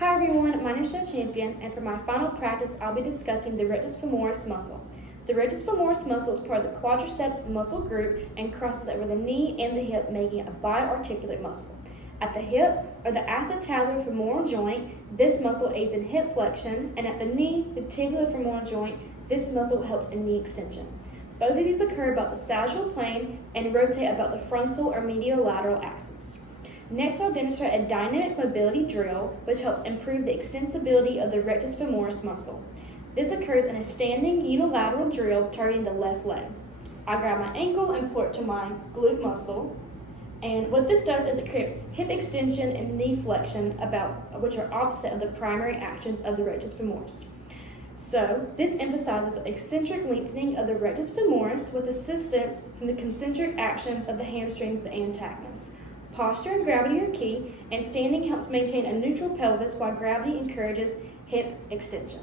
Hi everyone, my name is Joe Champion, and for my final practice, I'll be discussing the rectus femoris muscle. The rectus femoris muscle is part of the quadriceps muscle group and crosses over the knee and the hip, making it a biarticulate muscle. At the hip, or the acetabular-femoral joint, this muscle aids in hip flexion, and at the knee, the tibular-femoral joint, this muscle helps in knee extension. Both of these occur about the sagittal plane and rotate about the frontal or mediolateral axis. Next, I'll demonstrate a dynamic mobility drill, which helps improve the extensibility of the rectus femoris muscle. This occurs in a standing unilateral drill targeting the left leg. I grab my ankle and pull it to my glute muscle, and what this does is it creates hip extension and knee flexion, which are opposite of the primary actions of the rectus femoris. So, this emphasizes eccentric lengthening of the rectus femoris with assistance from the concentric actions of the hamstrings, the antagonist. Posture and gravity are key, and standing helps maintain a neutral pelvis while gravity encourages hip extension.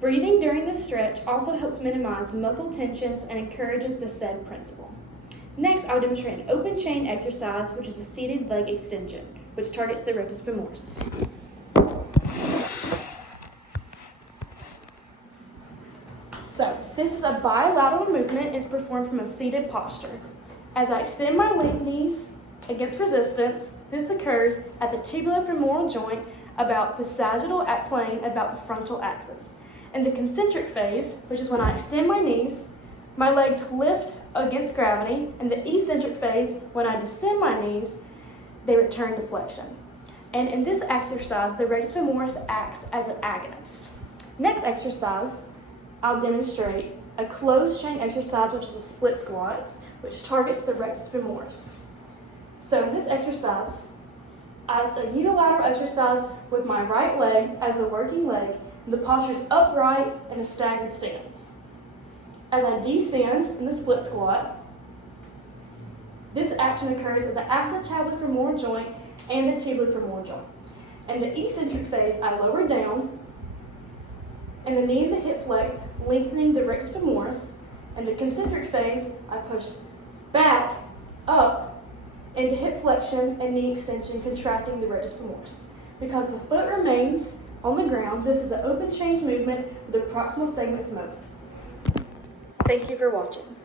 Breathing during the stretch also helps minimize muscle tensions and encourages the said principle. Next, I will demonstrate an open chain exercise, which is a seated leg extension, which targets the rectus femoris. So, this is a bilateral movement and is performed from a seated posture. As I extend my knees against resistance, this occurs at the tibular-femoral joint about the sagittal plane about the frontal axis. In the concentric phase, which is when I extend my knees, my legs lift against gravity, and the eccentric phase, when I descend my knees, they return to flexion. And in this exercise, the rectus femoris acts as an agonist. Next exercise, I'll demonstrate a closed chain exercise, which is a split squats, which targets the rectus femoris. So in this exercise, as a unilateral exercise with my right leg as the working leg, the posture is upright in a staggered stance. As I descend in the split squat, this action occurs at the acetabular-femoral joint and the tibular-femoral joint. In the eccentric phase, I lower down, and the knee and the hip flex, lengthening the rectus femoris. In the concentric phase, I push back, up, into hip flexion and knee extension, contracting the rectus femoris. Because the foot remains on the ground, this is an open change movement with the proximal segments mobile. Thank you for watching.